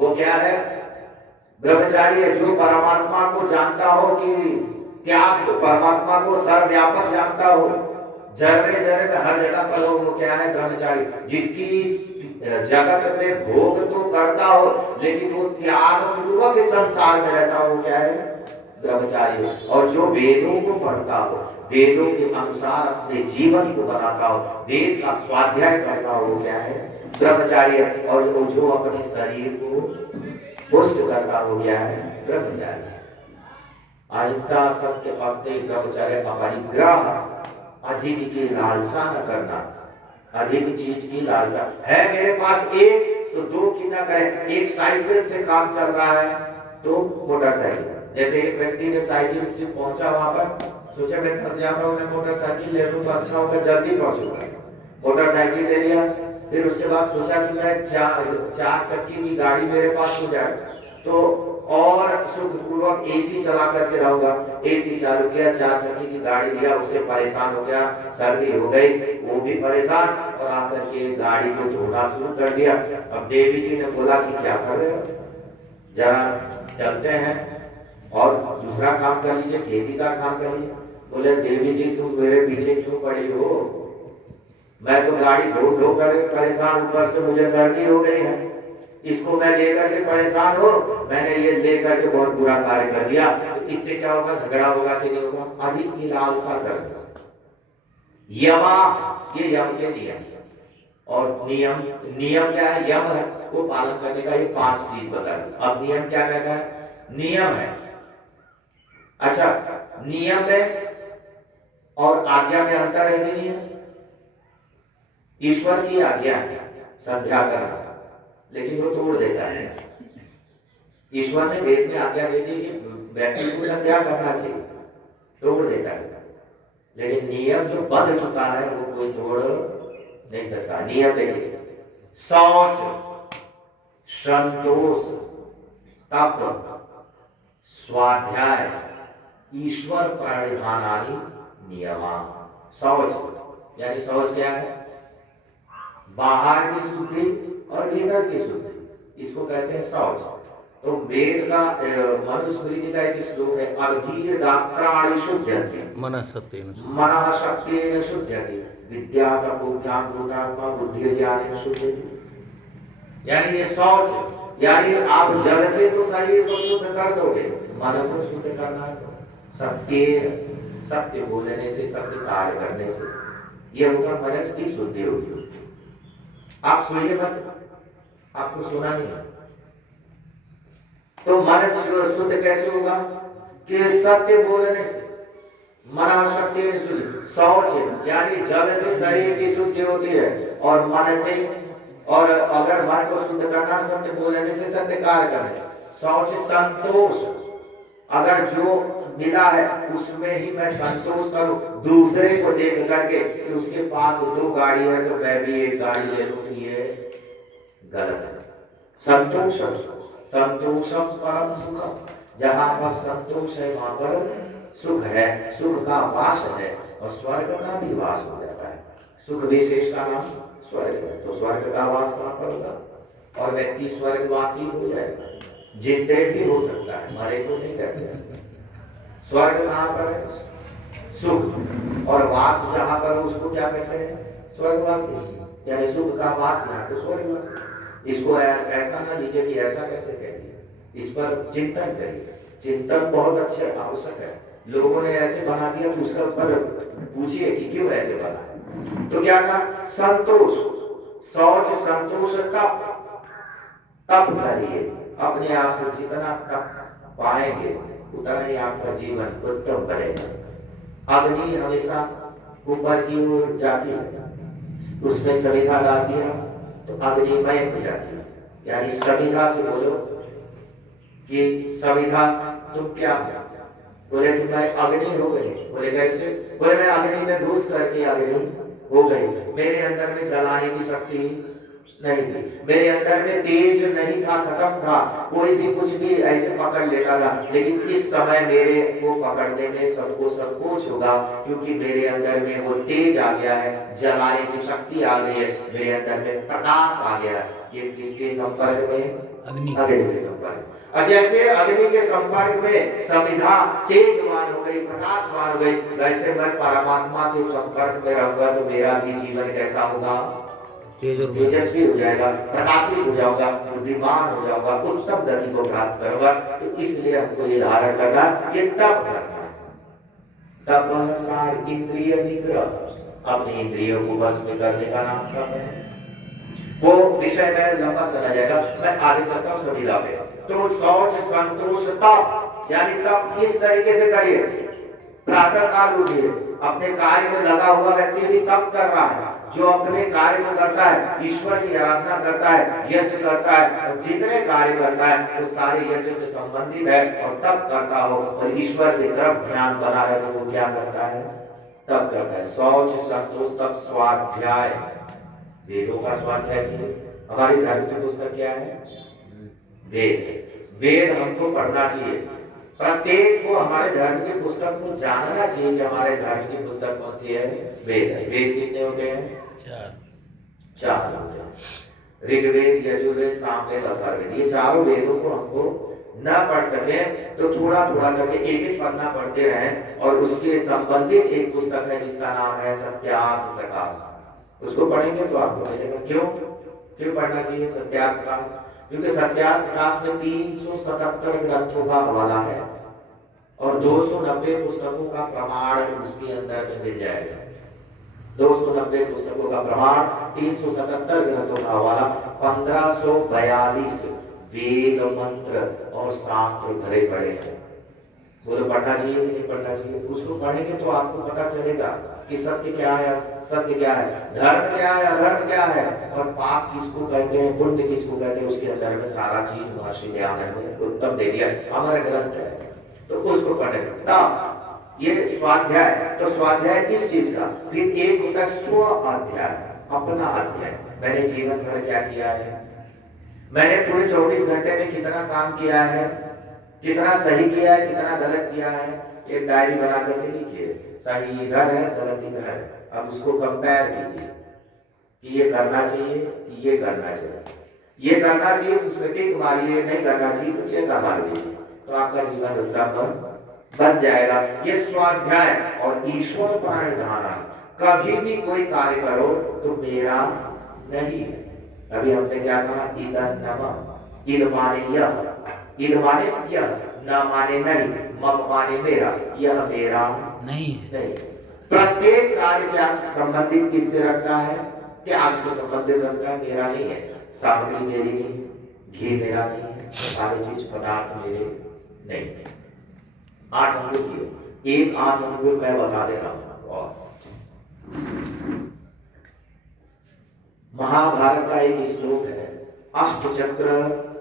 वो क्या है? ब्रह्मचारी है। जो परमात्मा को जानता हो कि त्याग, परमात्मा को सर्वव्यापक जानता हो, जर्रे जर्रे में हर जगह पर हो, वो क्या है? ब्रह्मचारी। जिसकी जगत में भोग तो करता हो लेकिन वो त्याग पूर्वक संसार में रहता हो, वो क्या है? ब्रह्मचारी। और जो वेदों को पढ़ता हो, वेदों के अनुसार अपने जीवन को बनाता हो, वेद का स्वाध्याय करता हो, वो क्या है? ब्रह्मचारी है। और जो अपने शरीर को पुष्ट करता हो, क्या है? ब्रह्मचारी। अहिंसा, सत्य, अस्तेय, ब्रह्मचर्य, अपरिग्रह, अधिक की लालसा न करना। अधिक चीज की लालसा है मेरे पास एक तो दो की ना करें। एक साइकिल से काम चल रहा है तो मोटरसाइकिल, जैसे एक व्यक्ति ने साइकिल से पहुंचा वहां पर, सोचा मैं थक जाता हूँ, मैं मोटरसाइकिल ले लूं तो अच्छा होगा, जल्दी पहुंचूंगा। मोटरसाइकिल ले लिया। फिर उसके बाद सोचा कि मैं चार चक्की की गाड़ी मेरे पास हो जाए तो और सुखपूर्वक एसी चला करके रहूंगा। एसी चालू किया, चार चक्की की गाड़ी लिया, उससे परेशान हो गया, सर्दी हो गई, वो भी परेशान, और आकर के गाड़ी को धोना शुरू कर दिया। अब देवी जी ने बोला कि क्या कर रहे हो, जरा चलते हैं और दूसरा काम कर लीजिए, खेती का काम कर लीजिए। बोले देवी जी तुम मेरे पीछे क्यों पड़ी हो? मैं तो गाड़ी धो धो कर परेशान, ऊपर से मुझे सर्दी हो गई है, इसको मैं लेकर के परेशान हो, मैंने ये लेकर के बहुत बुरा कार्य कर दिया, तो इससे क्या होगा? झगड़ा होगा कि नहीं होगा? अधिक की लालसा करने से। यमा, ये यम के नियम। और नियम, नियम क्या है? यम है, वो पालन करने का ये 5 चीज बता दी। अब नियम क्या कहता है? नियम है, अच्छा, नियम में और आज्ञा में अंतर है कि नहीं है? ईश्वर की आज्ञा है संध्या करना, लेकिन वो तोड़ देता है। ईश्वर ने वेद में आज्ञा दे दी कि व्यक्ति को संध्या करना चाहिए, तोड़ देता है। लेकिन नियम जो बंध चुका है वो कोई तोड़ नहीं सकता। नियम देखिए, शौच, संतोष, तप, स्वाध्याय, ईश्वर प्रणिधानानि नियमा। शौच यानी शौच क्या है? बाहर की शुद्धि और भीतर की शुद्धि, इसको कहते हैं शौच। तो वेद का मनुस्मृति का एक श्लोक है, अधीर गात्राणि शुद्ध्यति मनः शक्तेन शुद्ध्यति विद्या तपोभ्याम भूतात्मा बुद्धि ज्ञानेन शुद्ध्यति। यानी ये शौच, यानी आप जल से तो शरीर को शुद्ध कर दोगे, मन को शुद्ध करना है सत्य, सत्य बोलने से, सत्य कार्य करने से, ये होगा मन की शुद्धि होगी। आप सुनिए मत, आपको सुना नहीं है तो मन शुद्ध कैसे होगा? कि सत्य बोलने से, मन शक्ति शुद्ध। शौच यानी जल से शरीर की शुद्धि होती है, और मन से, और अगर मन को शुद्ध करना सत्य बोलने से, सत्य कार्य करना। शौच संतोष, अगर जो मिला है उसमें ही मैं संतोष करूं, दूसरे को देख करके कि उसके पास 2 गाड़ी है तो मैं भी 1 गाड़ी ले लूं, ये गलत है। संतोष, संतोषम परम सुखम, जहां पर संतोष है वहां पर सुख है, सुख का वास है, और स्वर्ग का भी वास हो जाता है। सुख विशेष का नाम स्वर्ग है, तो स्वर्ग का वास कहां पर होगा? और व्यक्ति स्वर्गवासी हो जाएगा, जिंदे भी हो सकता है, मरे को नहीं कहते। स्वर्ग कहां पर है? सुख, और वास जहां पर है उसको क्या कहते हैं? स्वर्गवासी। यानी सुख का वास यहाँ तो स्वर्गवासी। इसको ऐसा ना लीजिए कि ऐसा कैसे कह दिया, इस पर चिंतन करिए। चिंतन बहुत अच्छे आवश्यक है। लोगों ने ऐसे बना दिया कि उसके ऊपर पूछिए कि क्यों ऐसे बना। तो क्या कहा? संतोष, शौच, संतोष, तप। तप करिए, अपने आप को जितना तप पाएंगे उतना ही आपका जीवन उत्तम बनेगा। अग्नि हमेशा ऊपर की ओर जाती है, उसमें समिधा डालती है तो अग्निमय हो जाती है। यानी समिधा से बोलो कि समिधा तुम क्या हो? बोले कि मैं अग्नि हो गई। बोले कैसे? बोले मैं अग्नि में घुस करके अग्नि हो गई, मेरे अंदर में जलाने की शक्ति नहीं थी, मेरे अंदर में तेज नहीं था, खत्म था, कोई भी कुछ भी ऐसे पकड़ लेता था। लेकिन इस समय मेरे को पकड़ने में सबको संकोच होगा, क्योंकि मेरे अंदर में वो तेज आ गया है, जलाने की शक्ति आ गई है, मेरे अंदर में प्रकाश आ गया है। ये किसके संपर्क में? अग्नि के संपर्क। और जैसे अग्नि के संपर्क में समिधा तेजवान हो गई, प्रकाशवान हो गई, वैसे मैं परमात्मा के संपर्क में रहूंगा तो मेरा भी जीवन कैसा होगा? तेजस्वी हो जाएगा, प्रकाशित हो जाऊंगा, बुद्धिमान हो जाऊंगा, उत्तम गति को प्राप्त करूंगा। तो इसलिए हमको ये धारण करना, ये तप करना। तप सार इंद्रिय निग्रह, अपनी इंद्रियों को वश में करने का नाम तप है। वो विषय में लंबा चला जाएगा, मैं आगे चलता हूँ सविधा पे। तो शौच संतोष तप, यानी तप इस तरीके से करिए। प्रातः काल उठिए, अपने कार्य में लगा हुआ व्यक्ति भी तप कर रहा है। जो अपने कार्य को करता है, ईश्वर की आराधना करता है, यज्ञ करता है, और जितने कार्य करता है वो सारे यज्ञ से संबंधित है और तप करता हो और ईश्वर की तरफ ध्यान बना रहे तो वो क्या करता है? तप करता है। शौच संतोष तप स्वाध्याय, वेदों का स्वाध्याय किए। हमारी धर्म की पुस्तक क्या है? वेद। वेद हमको पढ़ना चाहिए। प्रत्येक को हमारे धर्म की पुस्तक को जानना चाहिए कि हमारे धर्म की पुस्तक कौन सी है? वेद है। वेद कितने होते हैं? चार होते हैं। ऋग्वेद, यजुर्वेद, सामवेद, अथर्ववेद। ये चारों वेदों को हमको न पढ़ सके तो थोड़ा थोड़ा करके एक एक पन्ना पढ़ते रहें। और उसके संबंधित एक पुस्तक है जिसका नाम है सत्यार्थ प्रकाश। उसको पढ़ेंगे तो आपको मिलेगा। क्यों पढ़ना चाहिए सत्यार्थ प्रकाश? क्योंकि सत्यार्थ प्रकाश में 377 ग्रंथों का हवाला है और 290 पुस्तकों का प्रमाण उसके अंदर में मिल जाएगा। 290 पुस्तकों का प्रमाण, 377 ग्रंथों का हवाला, 1542 वेद मंत्र और शास्त्र भरे पड़े हैं। बोलो पढ़ना चाहिए कि नहीं पढ़ना चाहिए? उसको पढ़ेंगे तो आपको पता चलेगा कि सत्य क्या है, सत्य क्या है, धर्म क्या है, अधर्म क्या है, और पाप किसको कहते हैं, पुण्य किसको कहते हैं। उसके अंदर में सारा चीज महर्षि दयानंद ने उत्तम दे दिया। हमारा ग्रंथ है तो उसको पढ़ेंगे। ये स्वाध्याय, तो स्वाध्याय किस चीज का? फिर एक होता है स्व अध्याय, अपना अध्याय। मैंने जीवन भर क्या किया है, मैंने पूरे 24 घंटे में कितना काम किया है, कितना सही किया है, कितना गलत किया है। एक डायरी बना करके लिखिए, सही इधर है, गलत इधर है। अब उसको कंपेयर कीजिए कि ये करना चाहिए कि ये करना चाहिए। ये करना चाहिए तो उसमें टिक मारिए, नहीं करना चाहिए तो चेक मारिए, तो आपका जीवन उत्तम बन जाएगा। ये स्वाध्याय और ईश्वर प्रणिधान। कभी भी कोई कार्य करो तो मेरा नहीं है। अभी हमने क्या कहा? इदं नमः, इद माने यह, इद माने यह, न माने नहीं, मम माने मेरा, यह मेरा नहीं। प्रत्येक कार्य क्या संबंधित किससे रखता है? त्याग से संबंधित रखता है, मेरा नहीं है। सामग्री मेरी नहीं है, घी मेरा नहीं है, सारी चीज पदार्थ मेरे नहीं। 8 अंगुल किए, एक 8 अंगुल मैं बता दे रहा हूं। और महाभारत का एक श्लोक है, अष्टचक्र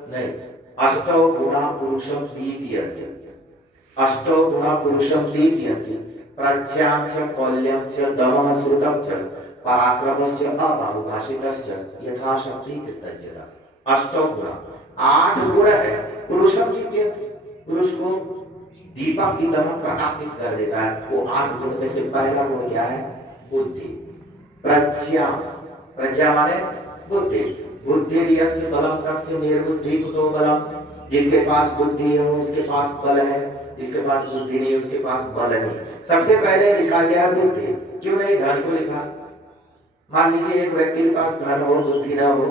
नहीं, अष्टौ गुणा पुरुषम दीप्यन्ति, अष्टौ गुणा पुरुषम दीप्यन्ति, प्रज्ञां च कौल्यं च दमः श्रुतं च पराक्रमश्च अबाहुभाषितश्च यथाशक्ति कृतज्ञता। अष्टौ गुणा, 8 गुण है। पुरुषम दीप्यन्ति, पुरुष को दीपक की तरह प्रकाशित कर देता है। वो 8 गुण में से पहला गुण क्या है? बुद्धि। प्रज्ञा, प्रज्ञा माने बुद्धि। बुद्धि यस्य बलम तस्य निर्बुद्धि कुतो बलम। जिसके पास बुद्धि है उसके पास बल है, जिसके पास बुद्धि नहीं उसके पास बल नहीं। सबसे पहले लिखा गया है बुद्धि, क्यों नहीं धन को लिखा? मान लीजिए एक व्यक्ति के पास धन हो, बुद्धि ना हो,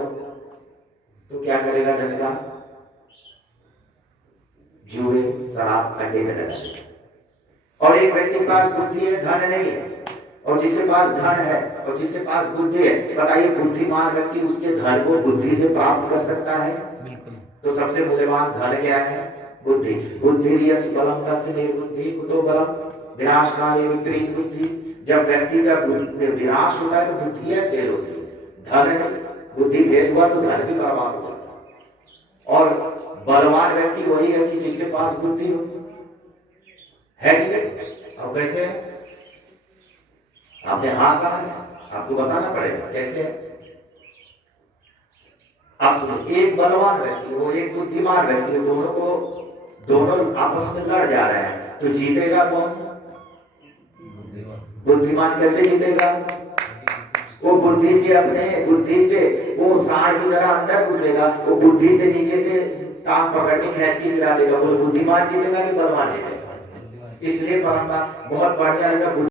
तो क्या करेगा धन का? जुए, शराब, अड्डे में लगा देगा। और एक व्यक्ति के पास बुद्धि है, धन नहीं है, और जिसके पास धन है और जिसके पास बुद्धि है, बताइए बुद्धिमान व्यक्ति उसके धन को बुद्धि से प्राप्त कर सकता है? बिल्कुल। तो सबसे मूल्यवान धन क्या है? बुद्धि। बुद्धि यस्य बलम तस्य निर्बुद्धि कुतो बलम, विनाशकाले विपरीत बुद्धि। जब व्यक्ति का विनाश होता है तो बुद्धि फेल होती है, धन नहीं। बुद्धि फेल हुआ तो धन भी बर्बाद हो जाता है। और बलवान व्यक्ति वही है कि जिसके पास बुद्धि हो, है कि नहीं? अब कैसे है? आपने हाँ कहा है, आपको बताना पड़ेगा कैसे है। आप सुनो, एक बलवान व्यक्ति हो, एक बुद्धिमान व्यक्ति हो, दोनों आपस में लड़ जा रहे हैं, तो जीतेगा कौन? बुद्धिमान कैसे जीतेगा? वो बुद्धि से अपने बुद्धि से वो सांड की तरह अंदर घुसेगा, वो बुद्धि से नीचे से टांग पकड़ के खींच के गिरा देगा। बोले बुद्धिमान जीतेगा कि बलवान जीतेगा? इसलिए परमात्मा बहुत बढ़िया लगा।